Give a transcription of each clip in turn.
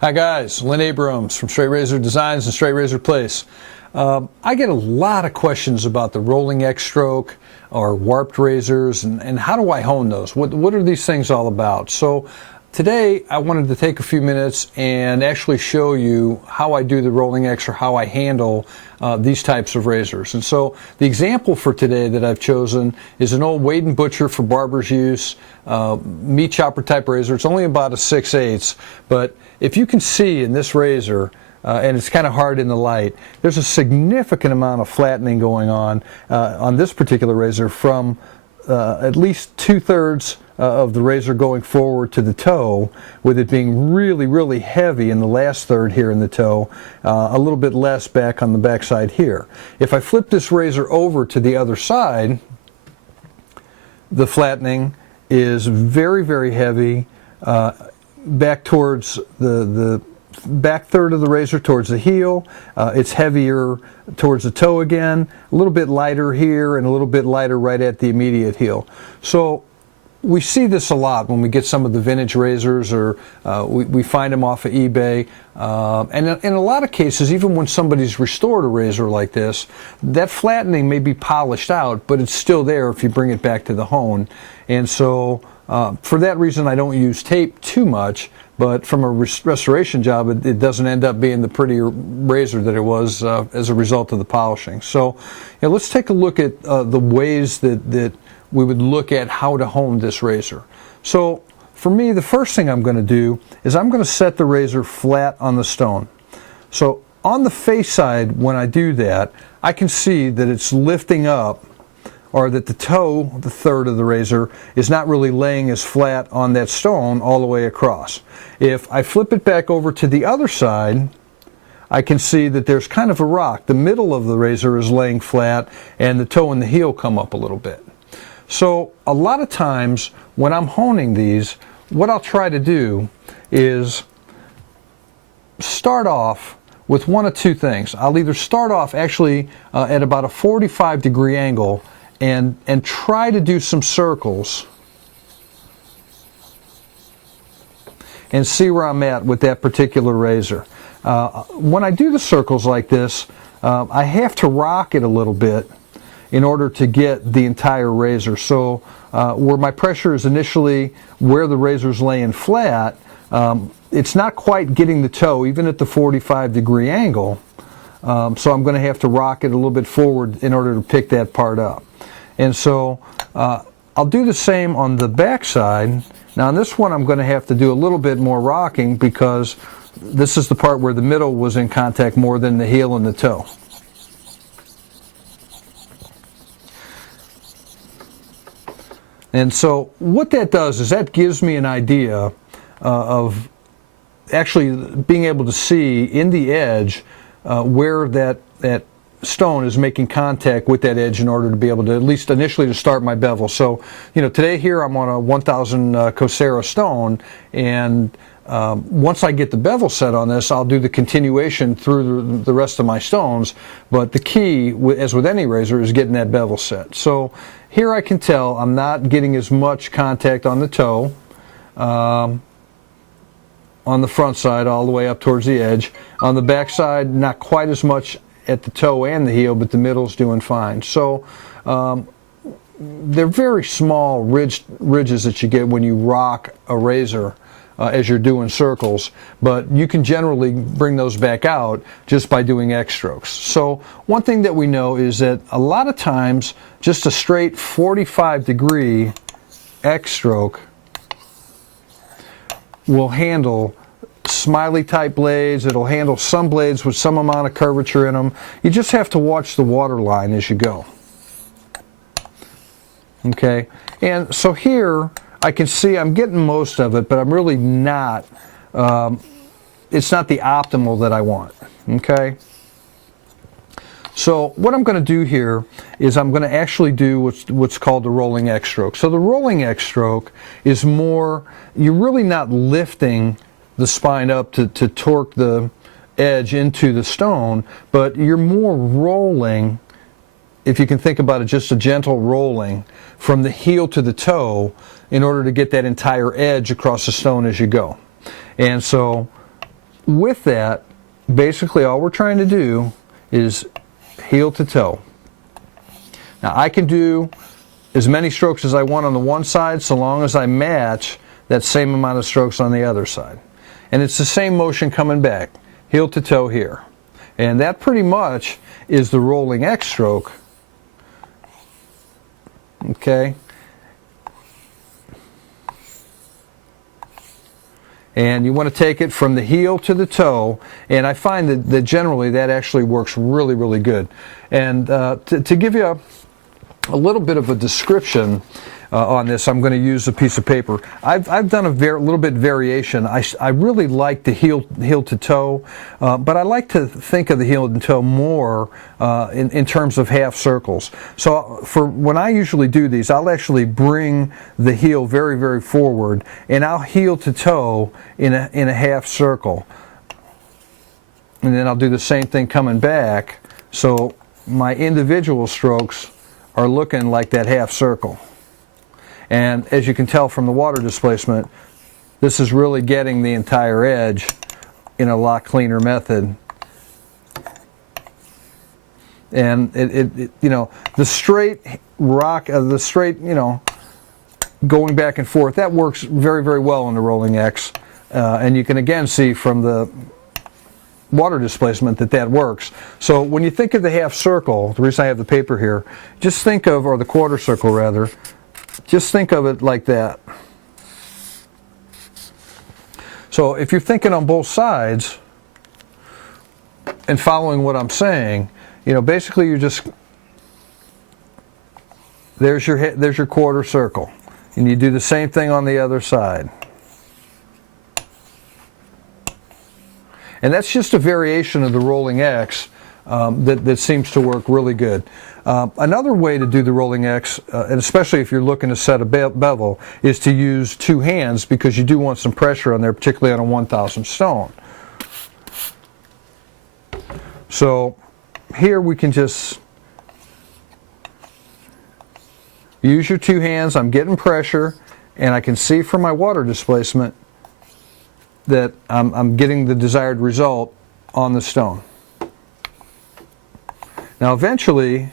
Hi guys, Lynn Abrams from Straight Razor Designs and Straight Razor Place. I get a lot of questions about the rolling X stroke or warped razors and how do I hone those? What are these things all about? So today I wanted to take a few minutes and actually show you how I do the rolling X or how I handle these types of razors. And so the example for today that I've chosen is an old Wade & Butcher for barber's use meat chopper type razor. It's only about a 6/8, but if you can see in this razor, and it's kind of hard in the light, there's a significant amount of flattening going on this particular razor from at least 2/3 of the razor going forward to the toe, with it being really heavy in the last third here in the toe, a little bit less back on the back side here. If I flip this razor over to the other side, the flattening is very heavy back towards the back third of the razor towards the heel. It's heavier towards the toe again, a little bit lighter here and a little bit lighter right at the immediate heel. So we see this a lot when we get some of the vintage razors, or we find them off of eBay. And in a lot of cases, even when somebody's restored a razor like this, that flattening may be polished out, but it's still there if you bring it back to the hone. And so for that reason, I don't use tape too much, but from a restoration job, it doesn't end up being the pretty razor that it was as a result of the polishing. So let's take a look at the ways that we would look at how to hone this razor. So for me, the first thing I'm going to do is I'm going to set the razor flat on the stone. So on the face side, when I do that, I can see that it's lifting up, or that the toe, the third of the razor, is not really laying as flat on that stone all the way across. If I flip it back over to the other side, I can see that there's kind of a rock. The middle of the razor is laying flat and the toe and the heel come up a little bit. So a lot of times when I'm honing these, what I'll try to do is start off with one of two things. I'll either start off actually at about a 45-degree angle and try to do some circles and see where I'm at with that particular razor. When I do the circles like this, I have to rock it a little bit in order to get the entire razor. So where my pressure is initially where the razor's laying flat, it's not quite getting the toe, even at the 45-degree angle. So I'm going to have to rock it a little bit forward in order to pick that part up. And so I'll do the same on the back side. Now on this one, I'm going to have to do a little bit more rocking because this is the part where the middle was in contact more than the heel and the toe. And so what that does is that gives me an idea of actually being able to see in the edge where that stone is making contact with that edge in order to be able to, at least initially, to start my bevel. So today here I'm on a 1000 Cosera stone, and once I get the bevel set on this, I'll do the continuation through the rest of my stones. But the key, as with any razor, is getting that bevel set. So here I can tell I'm not getting as much contact on the toe, on the front side all the way up towards the edge. On the back side, not quite as much at the toe and the heel, but the middle's doing fine. So they're very small ridges that you get when you rock a razor as you're doing circles, but you can generally bring those back out just by doing X strokes. So one thing that we know is that a lot of times just a straight 45-degree X stroke will handle smiley type blades. It'll handle some blades with some amount of curvature in them. You just have to watch the water line as you go. Okay, and so here I can see I'm getting most of it, but I'm really not, it's not the optimal that I want. Okay, so what I'm going to do here is I'm going to actually do what's called the rolling X stroke. So the rolling X stroke is more, you're really not lifting the spine up to torque the edge into the stone, but you're more rolling, if you can think about it, just a gentle rolling from the heel to the toe in order to get that entire edge across the stone as you go. And so with that, basically all we're trying to do is heel to toe. Now I can do as many strokes as I want on the one side so long as I match that same amount of strokes on the other side. And it's the same motion coming back, heel to toe here. And that pretty much is the rolling X stroke. Okay. And you want to take it from the heel to the toe, and I find that generally that actually works really, really good. And to give you a little bit of a description on this, I'm going to use a piece of paper. I've done a little bit variation. I really like the heel to toe, but I like to think of the heel to toe more in terms of half circles. So for when I usually do these, I'll actually bring the heel very, very forward, and I'll heel to toe in a half circle. And then I'll do the same thing coming back, so my individual strokes are looking like that half circle. And as you can tell from the water displacement, this is really getting the entire edge in a lot cleaner method. And it you know, the straight going back and forth, that works very, very well in the rolling X. And you can again see from the water displacement that works. So when you think of the half circle, the reason I have the paper here, just think of, or the quarter circle rather, just think of it like that. So if you're thinking on both sides and following what I'm saying, you know, basically you're just, there's your quarter circle, and you do the same thing on the other side. And that's just a variation of the rolling X that seems to work really good. Another way to do the rolling X, and especially if you're looking to set a bevel, is to use two hands, because you do want some pressure on there, particularly on a 1,000 stone. So here we can just use your two hands. I'm getting pressure, and I can see from my water displacement that I'm getting the desired result on the stone. Now eventually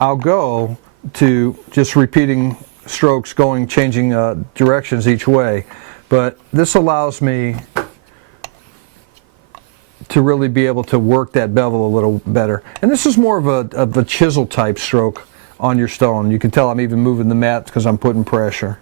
I'll go to just repeating strokes, changing directions each way, but this allows me to really be able to work that bevel a little better. And this is more of a chisel type stroke on your stone. You can tell I'm even moving the mat because I'm putting pressure.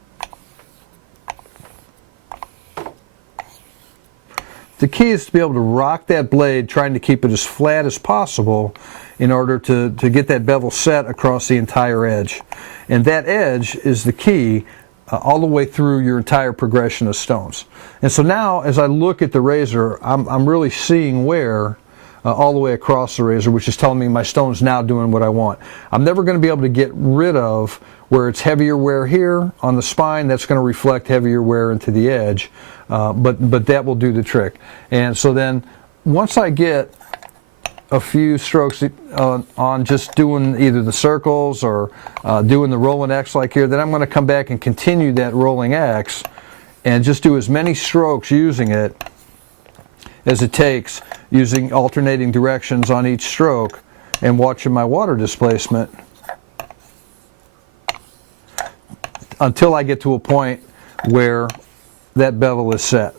The key is to be able to rock that blade, trying to keep it as flat as possible in order to get that bevel set across the entire edge. And that edge is the key all the way through your entire progression of stones. And so now as I look at the razor, I'm really seeing wear all the way across the razor, which is telling me my stone's now doing what I want. I'm never going to be able to get rid of where it's heavier wear here on the spine. That's going to reflect heavier wear into the edge. But that will do the trick. And so then once I get a few strokes on just doing either the circles or doing the rolling X like here, then I'm going to come back and continue that rolling X and just do as many strokes using it as it takes, using alternating directions on each stroke and watching my water displacement until I get to a point where that bevel is set.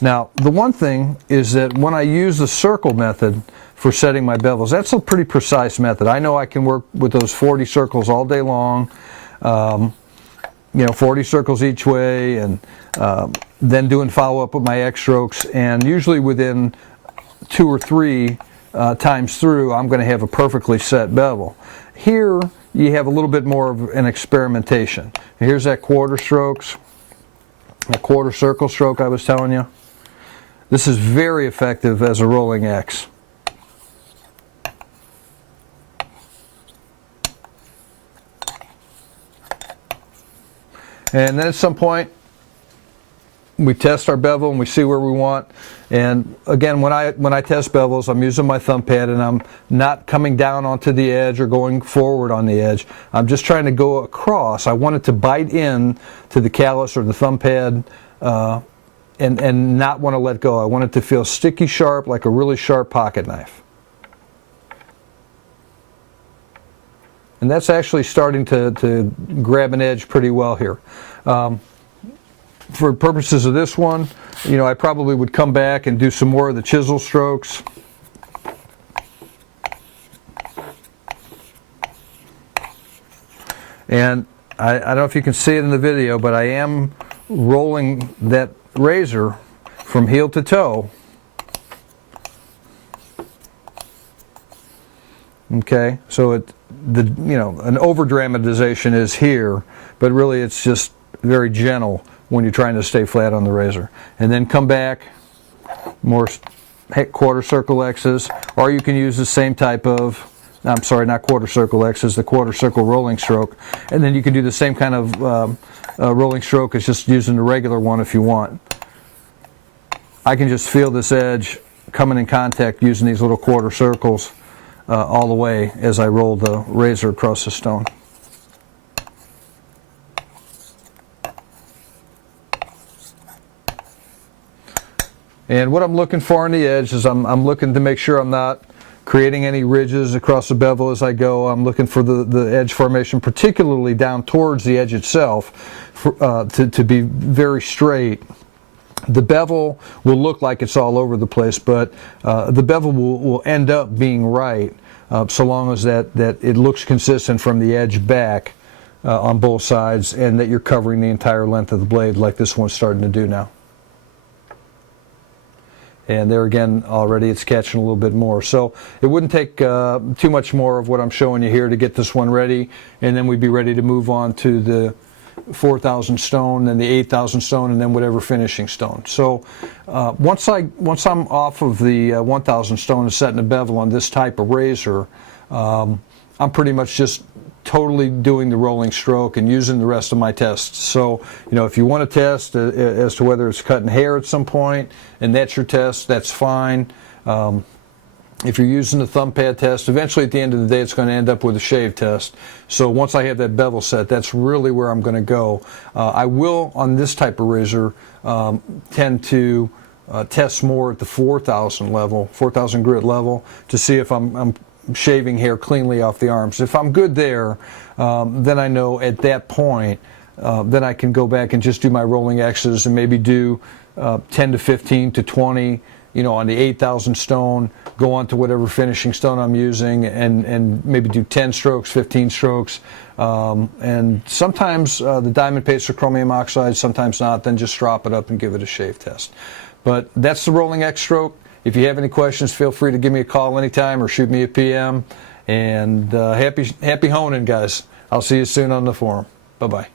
Now, the one thing is that when I use the circle method for setting my bevels, that's a pretty precise method. I know I can work with those 40 circles all day long, 40 circles each way, and then doing follow-up with my X strokes, and usually within 2 or 3 times through, I'm going to have a perfectly set bevel. Here, you have a little bit more of an experimentation. Here's that quarter strokes. A quarter circle stroke I was telling you. This is very effective as a rolling X. And then at some point we test our bevel and we see where we want. And again, when I test bevels, I'm using my thumb pad and I'm not coming down onto the edge or going forward on the edge. I'm just trying to go across. I want it to bite in to the callus or the thumb pad and not want to let go. I want it to feel sticky sharp, like a really sharp pocket knife. And that's actually starting to grab an edge pretty well here. For purposes of this one, I probably would come back and do some more of the chisel strokes. And I don't know if you can see it in the video, but I am rolling that razor from heel to toe. Okay, so an over dramatization is here, but really it's just very gentle when you're trying to stay flat on the razor. And then come back, more quarter circle X's, or you can use the same type of, I'm sorry, not quarter circle X's, the quarter circle rolling stroke. And then you can do the same kind of rolling stroke as just using the regular one if you want. I can just feel this edge coming in contact using these little quarter circles all the way as I roll the razor across the stone. And what I'm looking for on the edge is I'm looking to make sure I'm not creating any ridges across the bevel as I go. I'm looking for the edge formation, particularly down towards the edge itself, to be very straight. The bevel will look like it's all over the place, but the bevel will end up being right so long as that it looks consistent from the edge back on both sides, and that you're covering the entire length of the blade like this one's starting to do now. And there again, already it's catching a little bit more. So it wouldn't take too much more of what I'm showing you here to get this one ready, and then we'd be ready to move on to the 4,000 stone, then the 8,000 stone, and then whatever finishing stone. So once I'm off of the 1,000 stone and setting a bevel on this type of razor, I'm pretty much just totally doing the rolling stroke and using the rest of my tests. So, if you want to test as to whether it's cutting hair at some point, and that's your test, that's fine. If you're using the thumb pad test, eventually at the end of the day it's going to end up with a shave test. So once I have that bevel set, that's really where I'm going to go. I will, on this type of razor, tend to test more at the 4,000 level, 4,000 grit level, to see if I'm shaving hair cleanly off the arms. If I'm good there, then I know at that point, then I can go back and just do my rolling X's and maybe do 10 to 15 to 20, on the 8,000 stone, go on to whatever finishing stone I'm using, and maybe do 10 strokes, 15 strokes. And sometimes the diamond paste or chromium oxide, sometimes not, then just strop it up and give it a shave test. But that's the rolling X stroke. If you have any questions, feel free to give me a call anytime or shoot me a PM. And happy honing, guys. I'll see you soon on the forum. Bye-bye.